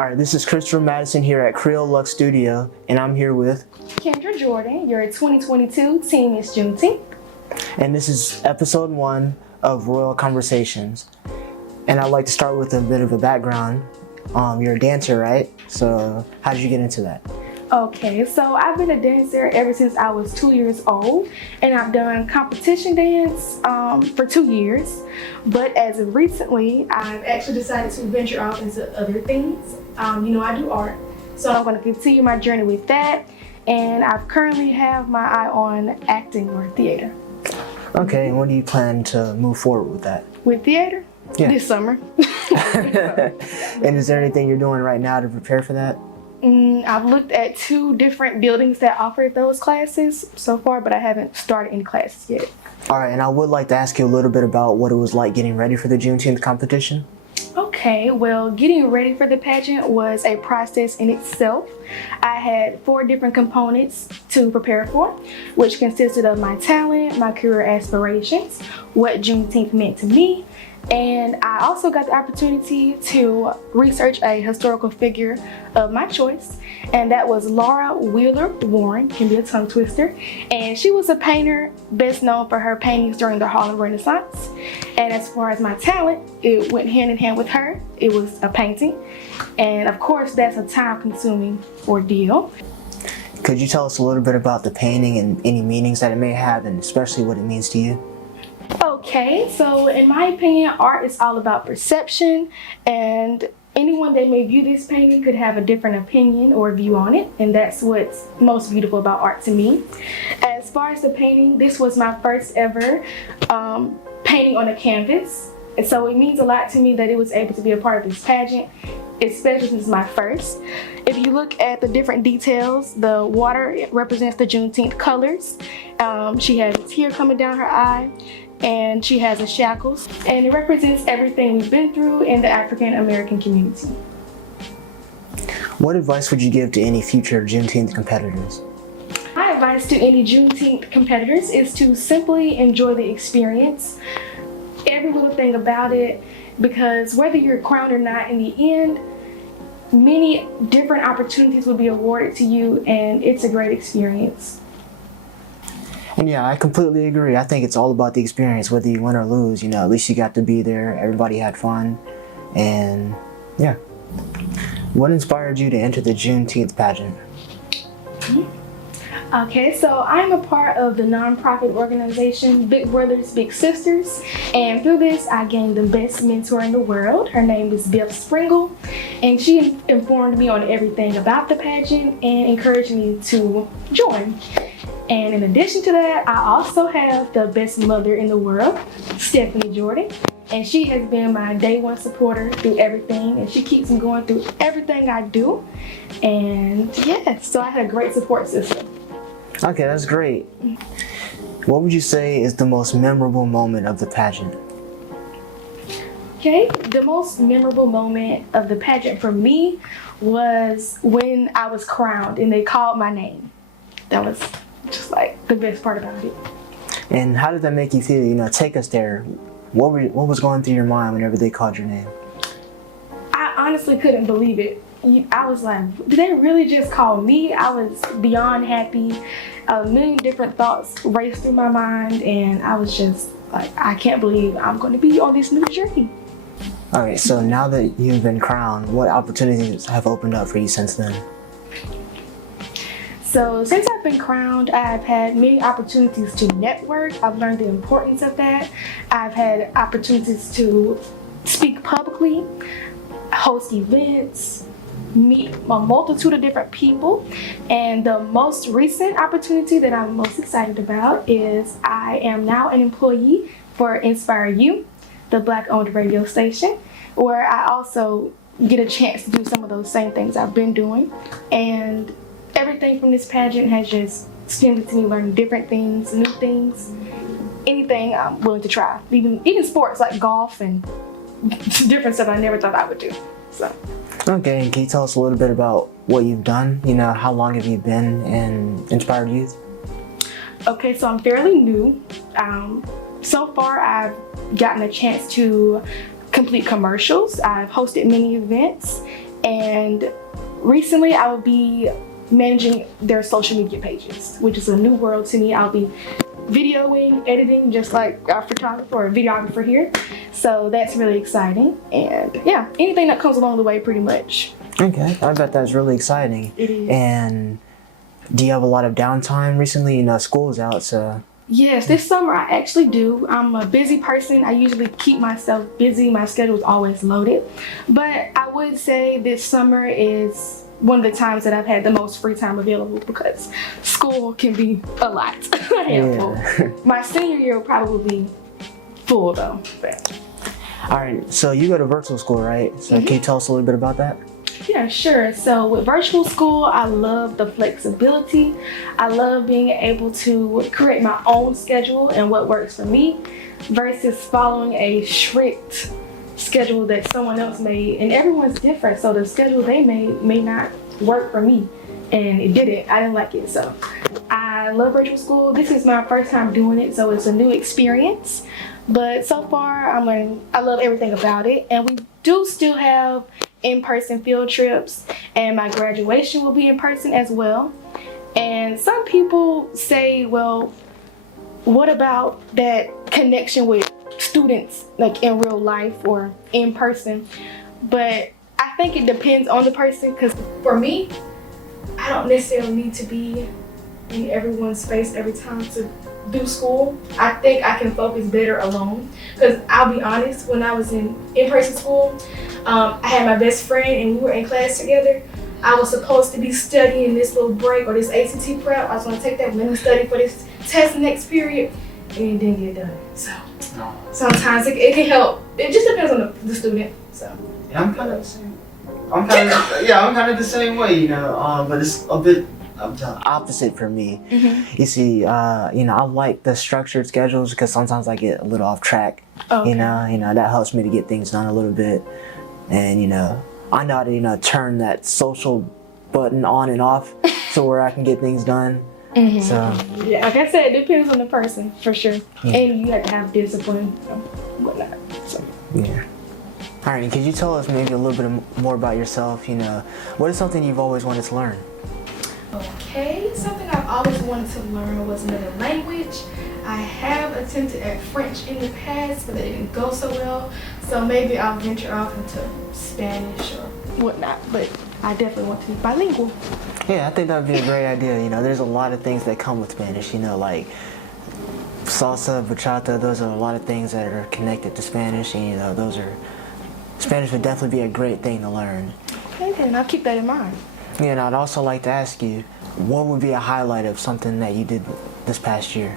All right, this is Christopher Madison here at Creole Luxe Studio, and I'm here with Kendra Jordan, your 2022 Team Miss Juneteenth. And this is episode 1 of Royal Conversations. And I'd like to start with a bit of a background. You're a dancer, right? So how did you get into that? Okay, so I've been a dancer ever since I was 2 years old, and I've done competition dance for 2 years. But as of recently, I've actually decided to venture off into other things. I do art, so I'm going to continue my journey with that. And I currently have my eye on acting or theater. Okay, and when do you plan to move forward with that? With theater? Yeah. This summer. And is there anything you're doing right now to prepare for that? I've looked at 2 different buildings that offer those classes so far, but I haven't started any classes yet. All right, and I would like to ask you a little bit about what it was like getting ready for the Juneteenth competition. Okay, well, getting ready for the pageant was a process in itself. I had 4 different components to prepare for, which consisted of my talent, my career aspirations, what Juneteenth meant to me, and I also got the opportunity to research a historical figure of my choice, and that was Laura Wheeler Warren, can be a tongue twister, and she was a painter best known for her paintings during the Harlem Renaissance. And as far as my talent, it went hand in hand with her. It was a painting, and of course that's a time-consuming ordeal. Could you tell us a little bit about the painting and any meanings that it may have, and especially what it means to you? Okay, so in my opinion, art is all about perception, and anyone that may view this painting could have a different opinion or view on it, and that's what's most beautiful about art to me. As far as the painting, this was my first ever painting on a canvas, and so it means a lot to me that it was able to be a part of this pageant, especially since it's my first. If you look at the different details, the water represents the Juneteenth colors. She has a tear coming down her eye, and she has a shackles, and it represents everything we've been through in the African American community. What advice would you give to any future Juneteenth competitors? My advice to any Juneteenth competitors is to simply enjoy the experience, every little thing about it, because whether you're crowned or not, in the end, many different opportunities will be awarded to you, and it's a great experience. And yeah, I completely agree. I think it's all about the experience, whether you win or lose. At least you got to be there. Everybody had fun. And yeah. What inspired you to enter the Juneteenth pageant? Okay, so I'm a part of the nonprofit organization Big Brothers Big Sisters, and through this I gained the best mentor in the world. Her name is Bill Springle, and she informed me on everything about the pageant and encouraged me to join. And in addition to that, I also have the best mother in the world, Stephanie Jordan, and she has been my day one supporter through everything, and she keeps me going through everything I do. And yeah, so I had a great support system. Okay, that's great. What would you say is the most memorable moment of the pageant? Okay, the most memorable moment of the pageant for me was when I was crowned and they called my name. That was just like the best part about it. And how did that make you feel? Take us there. What was going through your mind whenever they called your name? I honestly couldn't believe it. I was like, did they really just call me? I was beyond happy. A million different thoughts raced through my mind, and I was just like, I can't believe I'm going to be on this new journey. Okay, so now that you've been crowned, what opportunities have opened up for you since then? So since I've been crowned, I've had many opportunities to network. I've learned the importance of that. I've had opportunities to speak publicly, host events, meet a multitude of different people. And the most recent opportunity that I'm most excited about is I am now an employee for Inspire You, the Black-owned radio station, where I also get a chance to do some of those same things I've been doing. And everything from this pageant has just stemmed to me learning different things, new things, anything I'm willing to try. Even sports like golf and different stuff I never thought I would do. So. Okay, and can you tell us a little bit about what you've done? How long have you been in Inspired Youth? Okay, so I'm fairly new. So far I've gotten a chance to complete commercials. I've hosted many events, And recently I will be managing their social media pages, which is a new world to me. I'll be videoing, editing, just like our photographer or videographer here. So that's really exciting. And yeah, anything that comes along the way pretty much. Okay, I bet that's really exciting. It is. And do you have a lot of downtime recently? You know, school's out, so. Yes, this summer I actually do. I'm a busy person. I usually keep myself busy. My schedule is always loaded. But I would say this summer is one of the times that I've had the most free time available because school can be a lot, a handful. Yeah. My senior year will probably be full though. But. All right, so you go to virtual school, right? So can you tell us a little bit about that? Yeah, sure. So with virtual school, I love the flexibility. I love being able to create my own schedule and what works for me versus following a strict schedule that someone else made. And everyone's different, so the schedule they made may not work for me. And it didn't. I didn't like it. So I love virtual school. This is my first time doing it, so it's a new experience. But so far, I'm learning. I love everything about it. And we do still have in-person field trips, and my graduation will be in person as well. And some people say, well, what about that connection with students like in real life or in person? But I think it depends on the person, because for me, I don't necessarily need to be in everyone's face every time to do school. I think I can focus better alone, because I'll be honest, when I was in in-person school, I had my best friend and we were in class together. I was supposed to be studying this little break or this ACT prep. I was going to take that and study for this test next period, and it didn't get done. So sometimes it can help. It just depends on the student. So Yeah, I'm kind of the same. I'm kind of the same way, you know. But it's a bit opposite for me. You see, you know, I like the structured schedules because sometimes I get a little off track. Okay. You know that helps me to get things done a little bit, and you know, I know how to turn that social button on and off to where I can get things done. So yeah, like I said, it depends on the person for sure, and you have to have discipline and whatnot. So yeah. All right, could you tell us maybe a little bit more about yourself? You know, what is something you've always wanted to learn? Okay, something I've always wanted to learn was another language. I have attempted at French in the past, but it didn't go so well. So maybe I'll venture off into Spanish or whatnot, but I definitely want to be bilingual. Yeah, I think that would be a great idea. You know, there's a lot of things that come with Spanish, you know, like salsa, bachata, those are a lot of things that are connected to Spanish, and you know, Spanish would definitely be a great thing to learn. Okay, then I'll keep that in mind. Yeah, and I'd also like to ask you, what would be a highlight of something that you did this past year?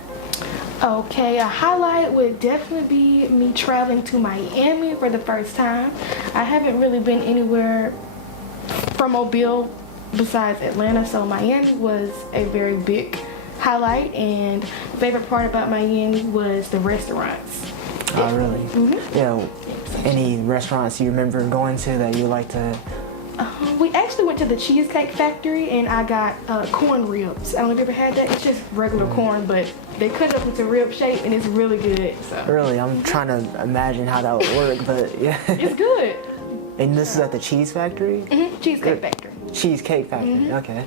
Okay, a highlight would definitely be me traveling to Miami for the first time. I haven't really been anywhere from Mobile besides Atlanta, so Miami was a very big highlight, and the favorite part about Miami was the restaurants. Oh, really? Yeah, any restaurants you remember going to that you like to? We actually went to the Cheesecake Factory, and I got corn ribs. I don't know if you ever had that. It's just regular corn, but they cut it up into rib shape, and it's really good. So. Really? I'm trying to imagine how that would work, but yeah. It's good. And this is at the Cheese Factory? Cheesecake Factory. Cheesecake Factory, okay.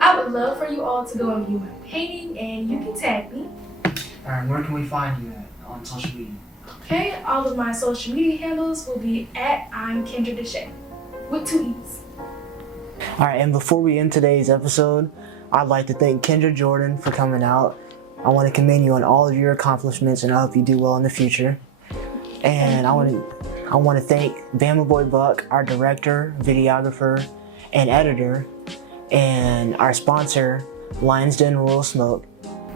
I would love for you all to go and view my painting, and you can tag me. Alright, where can we find you at on social media? Okay, all of my social media handles will be at I'm Kendra Deshay, with 2 E's. Alright, and before we end today's episode, I'd like to thank Kendra Jordan for coming out. I want to commend you on all of your accomplishments, and I hope you do well in the future. And I want to thank Bama Boy Buck, our director, videographer, and editor, and our sponsor, Lion's Den Royal Smoke.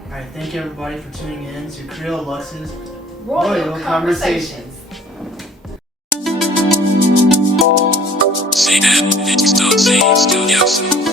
Alright, thank you everybody for tuning in to Creole Luxe's Royal Conversations. See that? It's still Studios.